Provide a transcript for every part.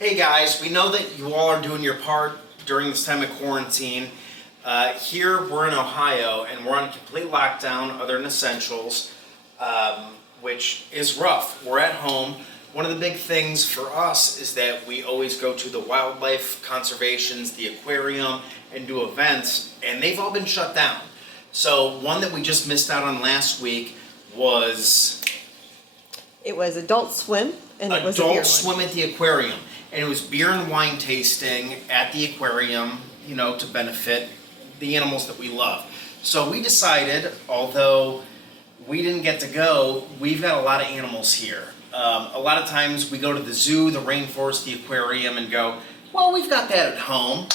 Hey guys, we know that you all are doing your part during this time of quarantine. Here we're in Ohio and we're on complete lockdown other than essentials, which is rough. We're at home. One of the big things for us is that we always go to the wildlife conservations, the aquarium, and do events, and they've all been shut down. So one that we just missed out on last week was... It was Adult Swim, and it was a beer Adult Swim at the aquarium. And it was beer and wine tasting at the aquarium, you know, to benefit the animals that we love. So we decided, although we didn't get to go, we've got a lot of animals here. A lot of times we go to the zoo, the rainforest, the aquarium, and go, well, we've got that at home.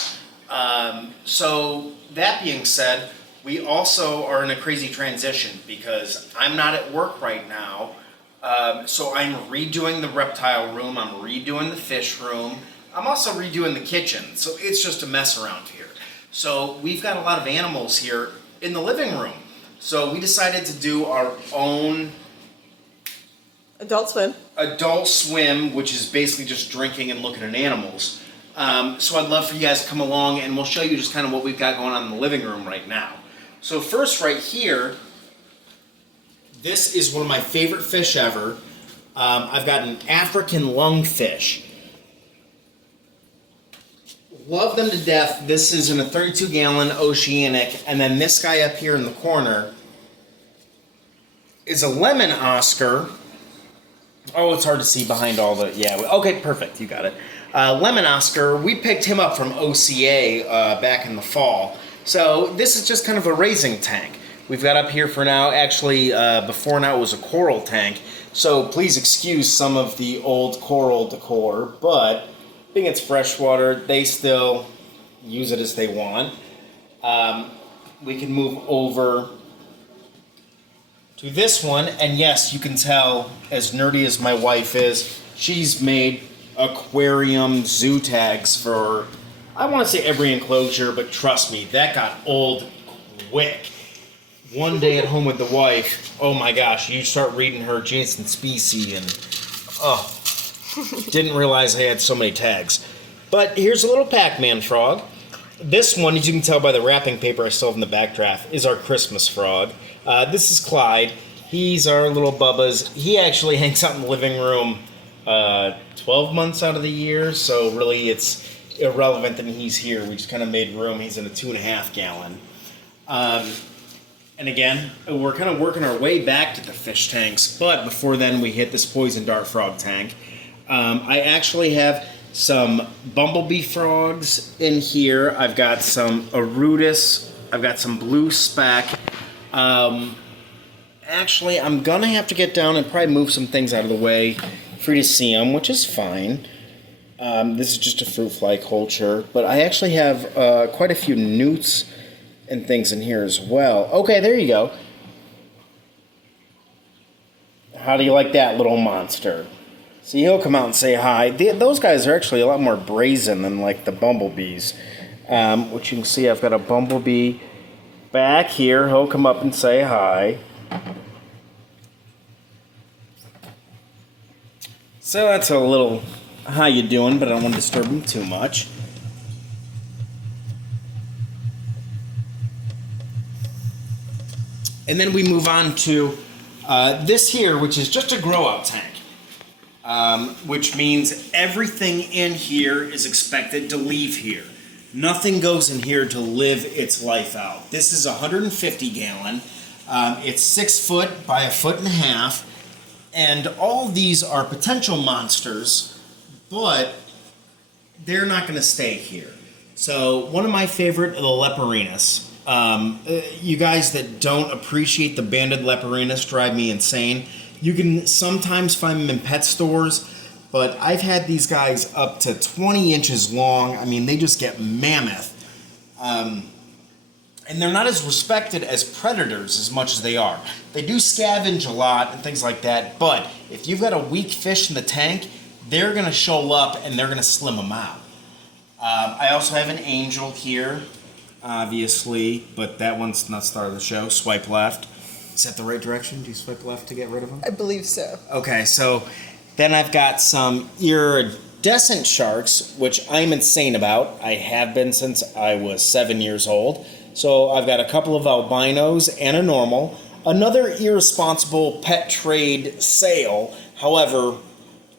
So that being said, we also are in a crazy transition because I'm not at work right now. So I'm redoing the reptile room, I'm redoing the fish room, I'm also redoing the kitchen, so it's just a mess around here. So we've got a lot of animals here in the living room. So we decided to do our own Adult Swim, which is basically just drinking and looking at animals. So I'd love for you guys to come along and we'll show you just kind of what we've got going on in the living room right now. So first right here, this is one of my favorite fish ever. I've got an African lungfish. Love them to death. This is in a 32-gallon oceanic. And then this guy up here in the corner is a lemon Oscar. Oh, it's hard to see behind all the... Yeah, okay, perfect. You got it. Lemon Oscar, we picked him up from OCA back in the fall. So this is just kind of a raising tank. We've got up here for now, actually before now it was a coral tank, so please excuse some of the old coral decor, but being it's freshwater, they still use it as they want. We can move over to this one, and yes, you can tell, as nerdy as my wife is, she's made aquarium zoo tags for, I want to say every enclosure, but trust me, that got old quick. One day at home with the wife, oh my gosh, you start reading her Jason Specie and, didn't realize I had so many tags. But here's a little Pac-Man frog. This one, as you can tell by the wrapping paper I still have in the backdraft, is our Christmas frog. This is Clyde. He's our little Bubba's. He actually hangs out in the living room 12 months out of the year, so really it's irrelevant that he's here. We just kind of made room. He's in a 2.5 gallon. And again, we're kind of working our way back to the fish tanks, but before then we hit this poison dart frog tank. I actually have some bumblebee frogs in here. I've got some arudis. I've got some blue speck. Actually, I'm going to have to get down and probably move some things out of the way for you to see them, which is fine. This is just a fruit fly culture, but I actually have quite a few newts and things in here as well. Okay, there you go. How do you like that little monster? See, he'll come out and say hi. Those guys are actually a lot more brazen than like the bumblebees. Which you can see, I've got a bumblebee back here. He'll come up and say hi. So that's a little how you doing, but I don't want to disturb him too much. And then we move on to this here, which is just a grow-out tank, which means everything in here is expected to leave here. Nothing goes in here to live its life out. This is 150 gallon. It's 6 foot by 1.5 feet, and all these are potential monsters, but they're not going to stay here. So one of my favorite are the leporinas. You guys that don't appreciate the banded leporinas drive me insane. You can sometimes find them in pet stores, but I've had these guys up to 20 inches long. I mean, they just get mammoth. And they're not as respected as predators as much as they are. They do scavenge a lot and things like that, but if you've got a weak fish in the tank, they're going to show up and they're going to slim them out. I also have an angel here, obviously, but that one's not star of the show. Swipe left. Is that the right direction? Do you swipe left to get rid of them? I believe so. Okay, so then I've got some iridescent iridescent sharks, which I'm insane about. I have been since I was 7 years old. So I've got a couple of albinos and a normal. Another irresponsible pet trade sale. However,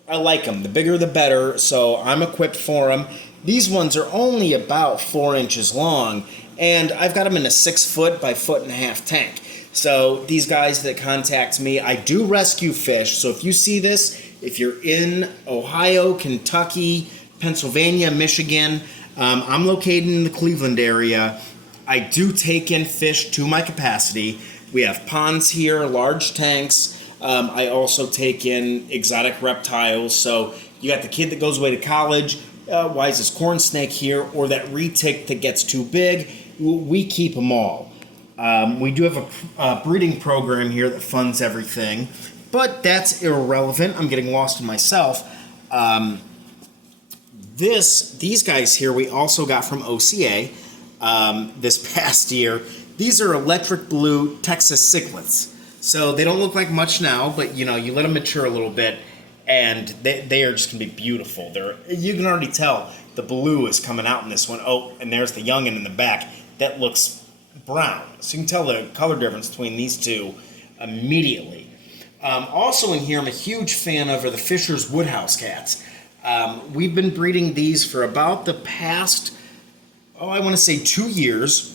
I like them. The bigger the better, so I'm equipped for them. These ones are only about 4 inches long, and I've got them in a 6 foot by 1.5 foot tank. So these guys that contact me, I do rescue fish. So if you see this, if you're in Ohio, Kentucky, Pennsylvania, Michigan, I'm located in the Cleveland area. I do take in fish to my capacity. We have ponds here, large tanks. I also take in exotic reptiles. So you got the kid that goes away to college. Why is this corn snake here? Or that retic that gets too big. We keep them all. We do have a breeding program here that funds everything. But that's irrelevant. I'm getting lost in myself. These guys here we also got from OCA this past year. These are electric blue Texas cichlids. So they don't look like much now, but you let them mature a little bit, and they are just gonna be beautiful. You can already tell the blue is coming out in this one. Oh, and there's the youngin in the back that looks brown. So you can tell the color difference between these two immediately. Also in here, I'm a huge fan of are the Fisher's Woodhouse cats. We've been breeding these for about the past, I want to say 2 years.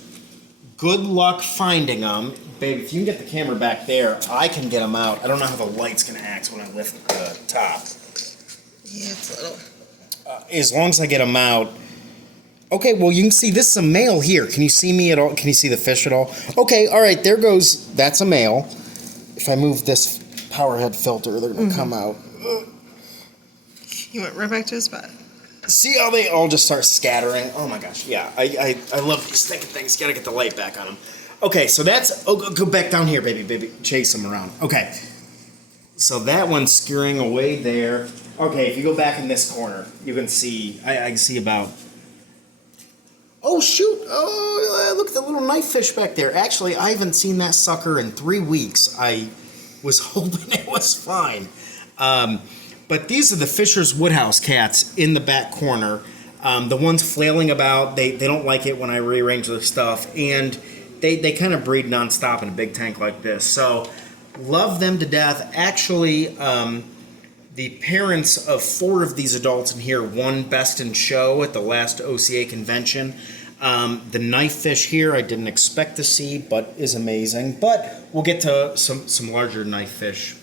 Good luck finding them. Babe, if you can get the camera back there, I can get them out. I don't know how the light's going to act when I lift the top. Yeah, it's a little. As long as I get them out. Okay, well, you can see this is a male here. Can you see me at all? Can you see the fish at all? Okay, all right, there goes. That's a male. If I move this power head filter, they're going to come out. You went right back to his spot. See how they all just start scattering? Oh my gosh, yeah. I love these thick things. Gotta get the light back on them. Okay, so that's... Oh, go back down here, baby. Chase them around. Okay. So that one's skirting away there. Okay, if you go back in this corner, you can see... I can see about... Oh, shoot! Oh, look at the little knife fish back there. Actually, I haven't seen that sucker in 3 weeks. I was hoping it was fine. But these are the Fisher's Woodhouse cats in the back corner. The ones flailing about, they don't like it when I rearrange their stuff. And they kind of breed nonstop in a big tank like this. So, love them to death. Actually, the parents of 4 of these adults in here won Best in Show at the last OCA convention. The knife fish here I didn't expect to see, but is amazing. But we'll get to some larger knife fish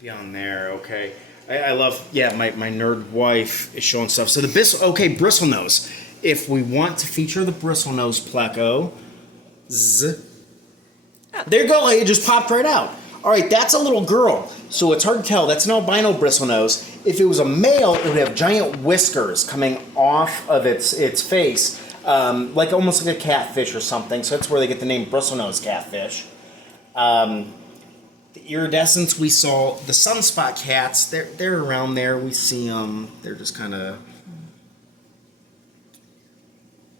beyond there, okay. I love, my nerd wife is showing stuff. So the bristlenose. If we want to feature the bristlenose pleco, there you go, it just popped right out. All right, that's a little girl, so it's hard to tell. That's an albino bristlenose. If it was a male, it would have giant whiskers coming off of its face, like almost like a catfish or something. So that's where they get the name bristlenose catfish. The iridescents we saw, the sunspot cats, they're around there. We see them. They're just kind of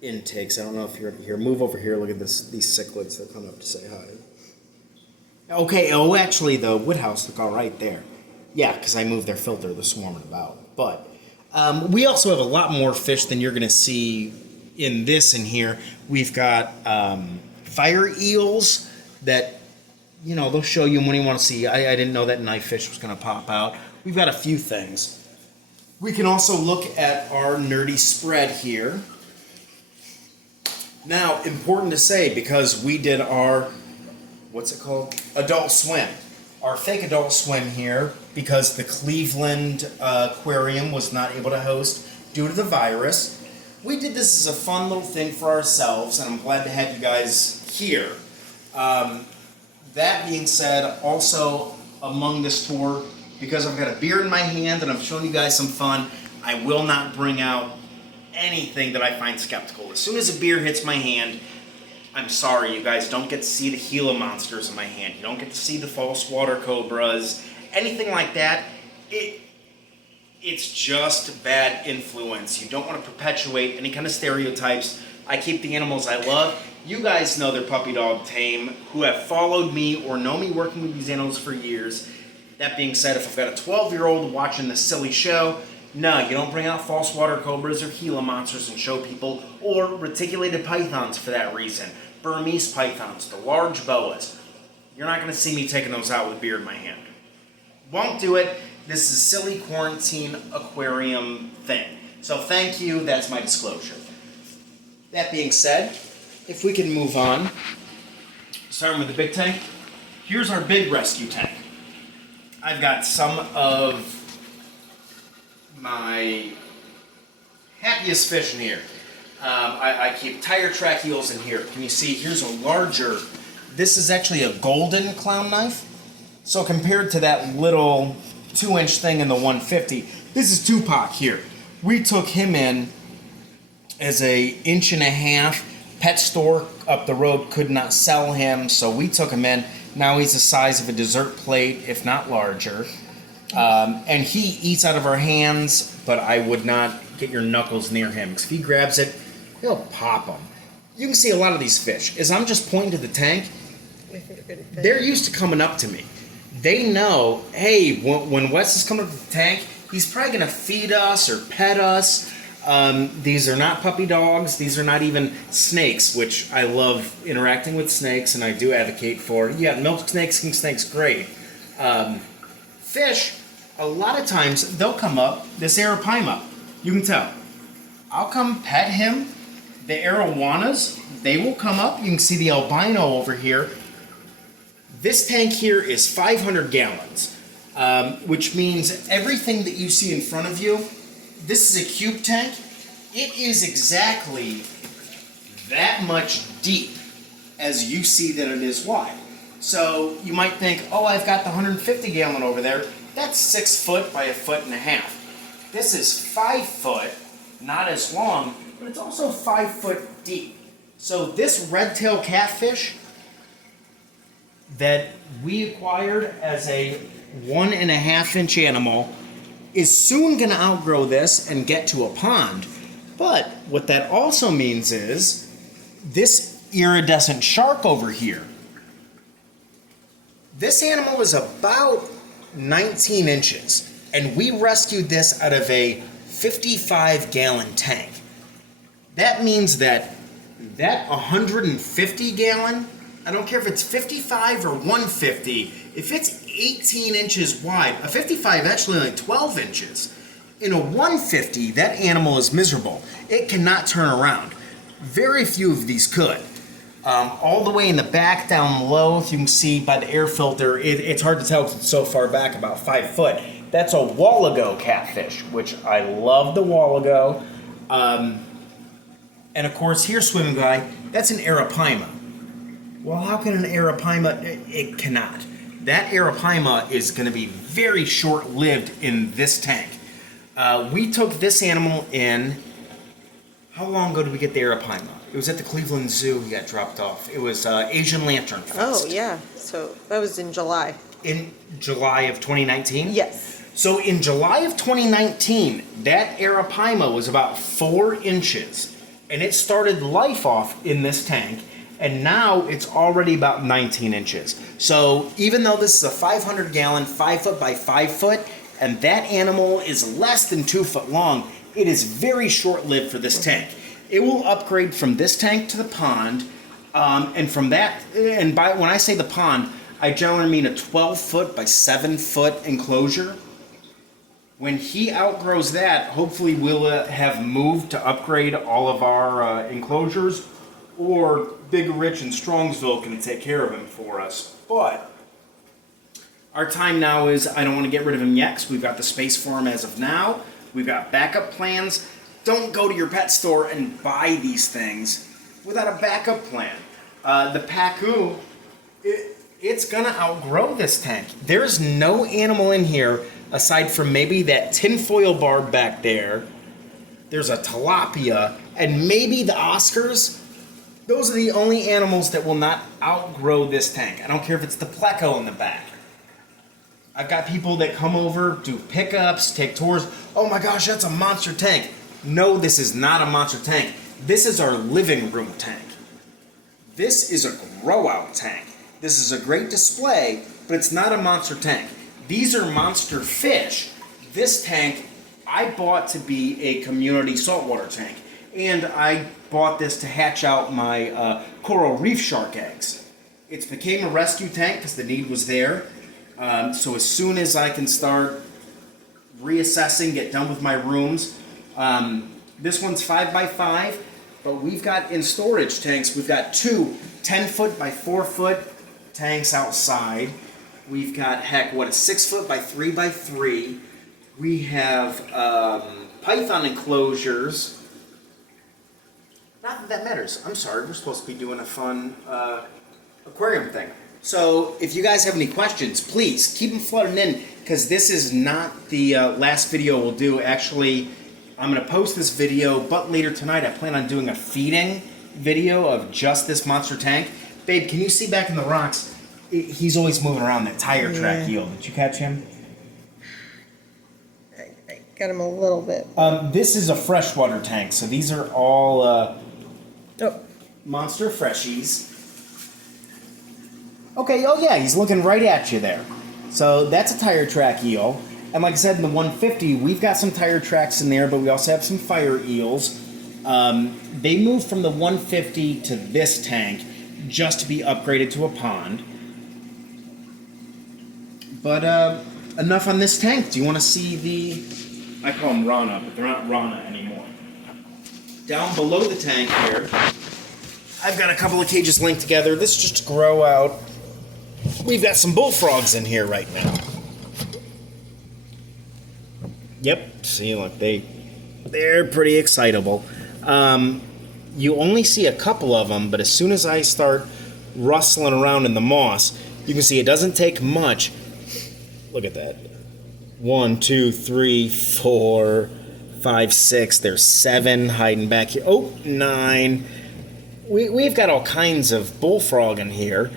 intakes. I don't know if you're here. Move over here. Look at these cichlids that come up to say hi. Okay. Oh, actually, the Woodhouse look all right there. Yeah, because I moved their filter. They're swarming about. But we also have a lot more fish than you're going to see in this in here. We've got fire eels that... they'll show you when you want to see. I didn't know that knife fish was going to pop out. We've got a few things. We can also look at our nerdy spread here. Now, important to say, because we did our, Adult Swim. Our fake Adult Swim here, because the Cleveland aquarium was not able to host due to the virus. We did this as a fun little thing for ourselves, and I'm glad to have you guys here. That being said, also among this tour, because I've got a beer in my hand and I'm showing you guys some fun, I will not bring out anything that I find skeptical. As soon as a beer hits my hand, I'm sorry, you guys don't get to see the Gila monsters in my hand. You don't get to see the false water cobras, anything like that. It's just bad influence. You don't want to perpetuate any kind of stereotypes. I keep the animals I love. You guys know they're puppy dog tame, who have followed me or know me working with these animals for years. That being said, if I've got a 12-year-old watching this silly show, No, you don't bring out false water cobras or Gila monsters and show people, or reticulated pythons for that reason. Burmese pythons, the large boas. You're not going to see me taking those out with beer in my hand. Won't do it. This is a silly quarantine aquarium thing. So thank you, that's my disclosure. That being said, if we can move on, starting with the big tank, here's our big rescue tank. I've got some of my happiest fish in here. I keep tire track eels in here. Can you see, here's a larger, this is actually a golden clown knife. So compared to that little 2-inch thing in the 150, this is Tupac here. We took him in as a 1.5 inch. Pet store up the road could not sell him, so we took him in. Now he's the size of a dessert plate, if not larger. And he eats out of our hands, but I would not get your knuckles near him, because if he grabs it, he'll pop them. You can see a lot of these fish. As I'm just pointing to the tank, they're used to coming up to me. They know, hey, when Wes is coming up to the tank, he's probably going to feed us or pet us. These are not puppy dogs. These are not even snakes, which I love interacting with snakes, and I do advocate for. Yeah, milk snakes, king snakes, great. Fish, a lot of times, they'll come up. This arapaima, you can tell. I'll come pet him. The arowanas, they will come up. You can see the albino over here. This tank here is 500 gallons, which means everything that you see in front of you, this is a cube tank. It is exactly that much deep as you see that it is wide. So you might think, oh, I've got the 150 gallon over there. That's 6 foot by 1.5 feet. This is 5 foot, not as long, but it's also 5 foot deep. So this red-tailed catfish that we acquired as a 1.5 inch animal is soon going to outgrow this and get to a pond. But what that also means is this iridescent shark over here. This animal is about 19 inches, and we rescued this out of a 55-gallon tank. That means that 150 gallon, I don't care if it's 55 or 150, if it's 18 inches wide, a 55 actually only 12 inches. In a 150, that animal is miserable. It cannot turn around. Very few of these could. All the way in the back down low, if you can see by the air filter, it's hard to tell because it's so far back, about 5 foot. That's a wallago catfish, which I love the wallago. And of course, here's swimming by, that's an arapaima. Well, how can an arapaima, it cannot. That arapaima is going to be very short-lived in this tank. We took this animal in, how long ago did we get the arapaima? It was at the Cleveland Zoo. He got dropped off. It was Asian Lantern Fest. Oh, yeah. So that was in July. In July of 2019? Yes. So in July of 2019, that arapaima was about 4 inches, and it started life off in this tank, and now it's already about 19 inches. So even though this is a 500 gallon, 5 foot by 5 foot, and that animal is less than 2 foot long, it is very short-lived for this tank. It will upgrade from this tank to the pond, and from that, and by when I say the pond, I generally mean a 12 foot by 7 foot enclosure. When he outgrows that, hopefully we'll have moved to upgrade all of our enclosures, or Big Rich in Strongsville can take care of him for us. But our time now is, I don't want to get rid of him yet because we've got the space for him as of now. We've got backup plans. Don't go to your pet store and buy these things without a backup plan. The Pacu, it's going to outgrow this tank. There's no animal in here aside from maybe that tinfoil barb back there. There's a tilapia, and maybe the Oscars. Those are the only animals that will not outgrow this tank. I don't care if it's the pleco in the back. I've got people that come over, do pickups, take tours. Oh my gosh, that's a monster tank. No, this is not a monster tank. This is our living room tank. This is a grow-out tank. This is a great display, but it's not a monster tank. These are monster fish. This tank I bought to be a community saltwater tank. And I bought this to hatch out my coral reef shark eggs. It became a rescue tank because the need was there. So as soon as I can start reassessing, get done with my rooms, this one's 5x5, but we've got in storage tanks, we've got two 10-foot by 4-foot tanks outside. We've got, heck, what, a 6-foot by 3x3. We have python enclosures. Not that that matters. I'm sorry, we're supposed to be doing a fun aquarium thing. So if you guys have any questions, please keep them flooding in, because this is not the last video we'll do. Actually, I'm going to post this video, but later tonight I plan on doing a feeding video of just this monster tank. Babe, can you see back in the rocks? He's always moving around, that tire track eel. Did you catch him? I got him a little bit. This is a freshwater tank, so these are all monster freshies. Okay, oh yeah, he's looking right at you there. So that's a tire track eel. And like I said, in the 150, we've got some tire tracks in there, but we also have some fire eels. They moved from the 150 to this tank just to be upgraded to a pond. But enough on this tank. Do you want to see the... I call them Rana, but they're not Rana anymore. Down below the tank here, I've got a couple of cages linked together. This is just to grow out. We've got some bullfrogs in here right now. Yep, see, look, they're pretty excitable. You only see a couple of them, but as soon as I start rustling around in the moss, you can see it doesn't take much. Look at that. 1, 2, 3, 4, 5, 6. There's 7 hiding back here. Oh, 9. We've got all kinds of bullfrog in here.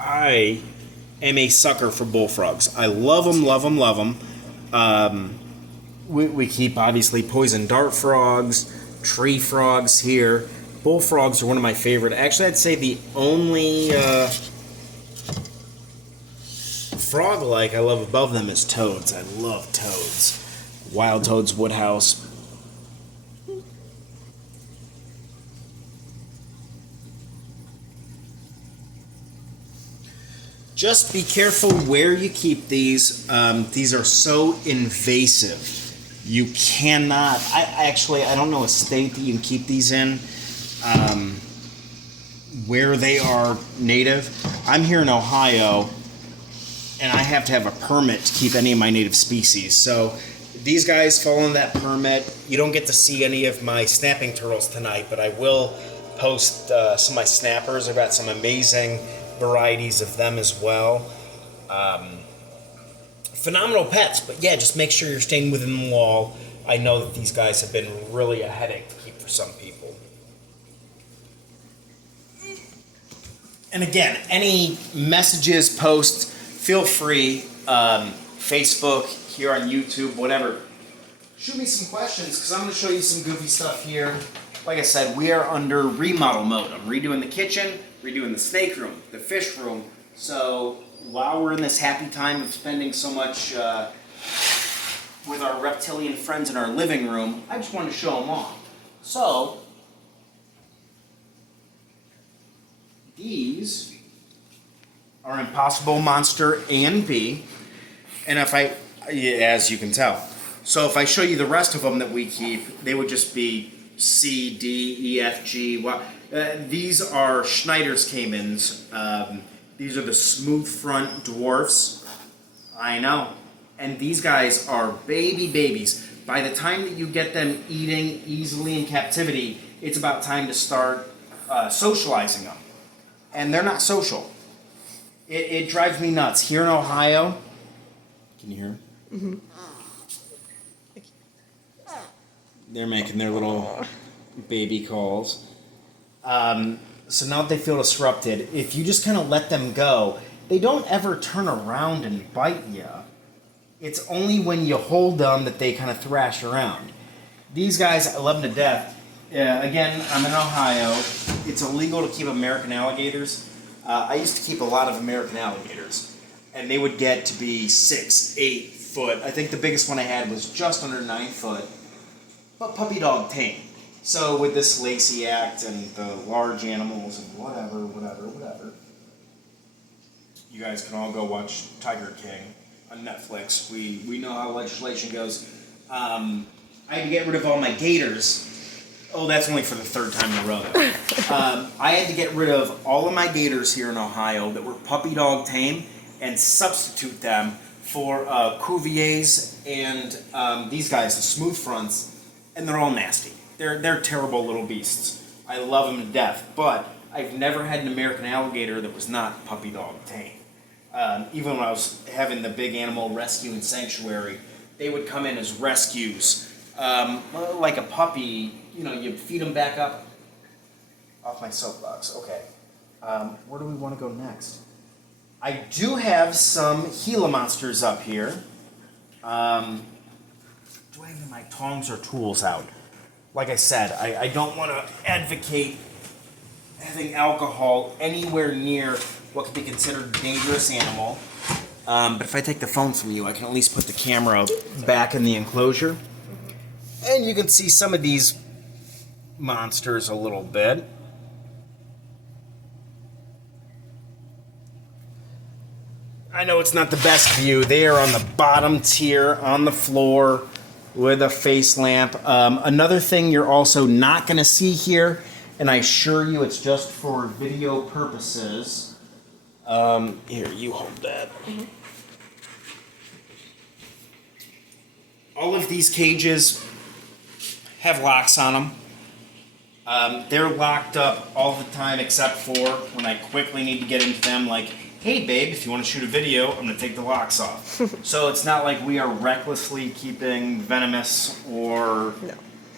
I am a sucker for bullfrogs. I love them, love them, love them. We keep, obviously, poison dart frogs, tree frogs here. Bullfrogs are one of my favorite. Actually, I'd say the only frog-like I love above them is toads. I love toads. Wild toads, woodhouse. Just be careful where you keep these. These are so invasive. You cannot... I don't know a state that you can keep these in. Where they are native. I'm here in Ohio, and I have to have a permit to keep any of my native species. So these guys fall in that permit. You don't get to see any of my snapping turtles tonight, but I will post some of my snappers. I've got some amazing varieties of them as well. Phenomenal pets, but yeah, just make sure you're staying within the wall. I know that these guys have been really a headache to keep for some people. And again, any messages, posts, feel free. Facebook, here on YouTube, whatever. Shoot me some questions, because I'm going to show you some goofy stuff here. Like I said, we are under remodel mode. I'm redoing the kitchen, redoing the snake room, the fish room. So while we're in this happy time of spending so much with our reptilian friends in our living room, I just wanted to show them off. So these are Impossible Monster A and B, and as you can tell. So if I show you the rest of them that we keep, they would just be C, D, E, F, G. These are Schneider's caimans. These are the smooth front dwarfs. I know. And these guys are babies. By the time that you get them eating easily in captivity, it's about time to start socializing them. And they're not social. It drives me nuts. Here in Ohio, can you hear them? Mm-hmm. They're making their little baby calls. So now that they feel disrupted, if you just kind of let them go, they don't ever turn around and bite you. It's only when you hold them that they kind of thrash around. These guys, I love them to death. Again, I'm in Ohio. It's illegal to keep American alligators. I used to keep a lot of American alligators. and they would get to be 6, 8 foot. I think the biggest one I had was just under 9 foot, but puppy dog tame. So with this Lacey Act and the large animals and whatever, you guys can all go watch Tiger King on Netflix. We know how legislation goes. I had to get rid of all my gators. Oh, that's only for the third time in a row. I had to get rid of all of my gators here in Ohio that were puppy dog tame and substitute them for Cuviers and these guys, the smooth fronts, and they're all nasty. They're terrible little beasts. I love them to death, but I've never had an American alligator that was not puppy dog tame. Even when I was having the big animal rescue and sanctuary, they would come in as rescues. Like a puppy, you know, you feed them back up. Off my soapbox, okay. Where do we want to go next? I do have some Gila monsters up here. Do I have any of my tongs or tools out? Like I said, I don't want to advocate having alcohol anywhere near what could be considered a dangerous animal. But if I take the phone from you, I can at least put the camera back in the enclosure. And you can see some of these monsters a little bit. I know it's not the best view. They are on the bottom tier, on the floor, with a face lamp. Another thing you're also not going to see here, and I assure you it's just for video purposes. Here, you hold that. Mm-hmm. All of these cages have locks on them. They're locked up all the time except for when I quickly need to get into them, like, hey babe, if you want to shoot a video, I'm going to take the locks off. So it's not like we are recklessly keeping venomous or, no.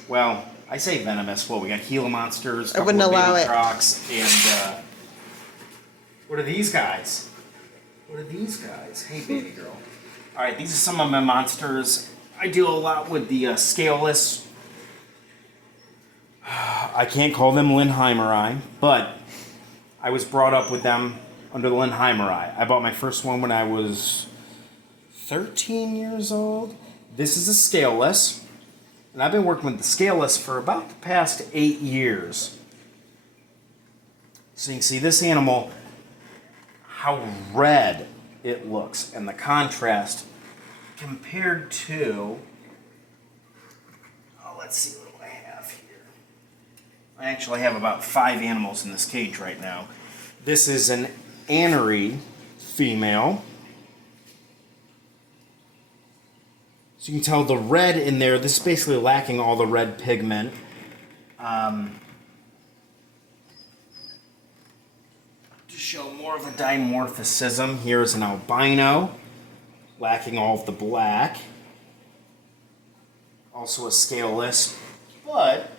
Well, I say venomous. Well, we got Gila monsters, I wouldn't allow it. Crocs, and what are these guys? What are these guys? Hey baby girl. All right, these are some of my monsters. I deal a lot with the Scaleless. I can't call them Linheimeri, but I was brought up with them under the Linheimeri. I bought my first one when I was 13 years old. This is a Scaleless, and I've been working with the Scaleless for about the past 8 years. So you can see this animal, how red it looks, and the contrast compared to, let's see what do I have here. I actually have about 5 animals in this cage right now. This is an Anery female. So you can tell the red in there, this is basically lacking all the red pigment. To show more of a dimorphism, here is an albino, lacking all of the black. Also a Scaleless, but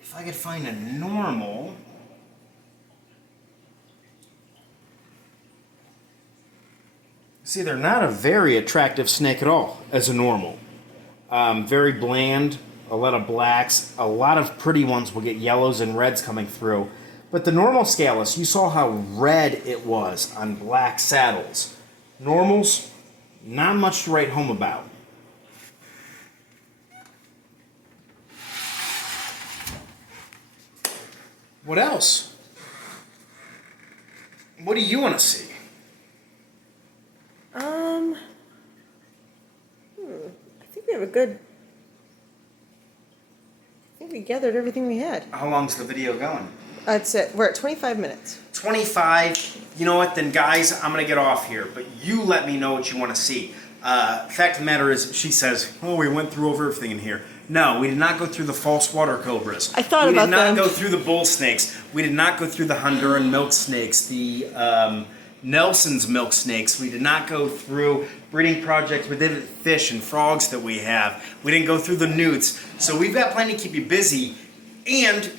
if I could find a normal, see, they're not a very attractive snake at all as a normal. Very bland, a lot of blacks, a lot of pretty ones will get yellows and reds coming through. But the normal Scaleless, you saw how red it was on black saddles. Normals, not much to write home about. What else? What do you want to see? I think we have a good. I think we gathered everything we had. How long's the video going? That's it. We're at 25 minutes. 25. You know what? Then, guys, I'm going to get off here. But you let me know what you want to see. Fact of the matter is, she says, oh, we went through over everything in here. No, we did not go through the false water cobras. I thought about them. We did not go through the bull snakes. We did not go through the Honduran milk snakes, the Nelson's milk snakes. We did not go through breeding projects with different fish and frogs that we have. We didn't go through the newts. So we've got plenty to keep you busy. And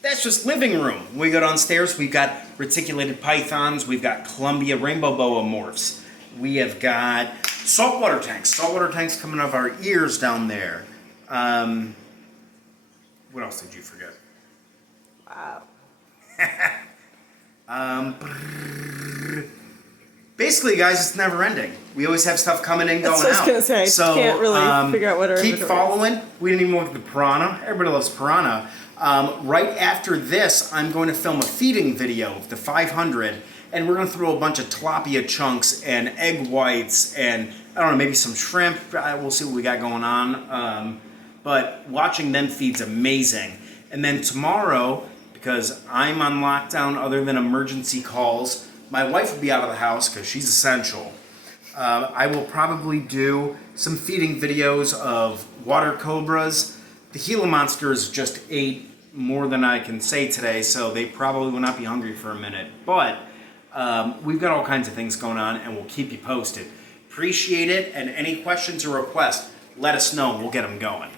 that's just living room. When we go downstairs, we've got reticulated pythons. We've got Columbia rainbow boa morphs. We have got saltwater tanks. Saltwater tanks coming out of our ears down there. What else did you forget? Wow. Basically, guys, it's never ending. We always have stuff coming in, going out. That's what I was gonna say. So, can't really figure out what our keep inventory is. following. We didn't even look at the piranha. Everybody loves piranha. Right after this, I'm going to film a feeding video of the 500, and we're going to throw a bunch of tilapia chunks and egg whites and, I don't know, maybe some shrimp. We'll see what we got going on. But watching them feed's amazing. And then tomorrow, because I'm on lockdown other than emergency calls, my wife will be out of the house because she's essential. I will probably do some feeding videos of water cobras. The Gila monsters just ate more than I can say today, so they probably will not be hungry for a minute. But we've got all kinds of things going on, and we'll keep you posted. Appreciate it, and any questions or requests, let us know, and we'll get them going.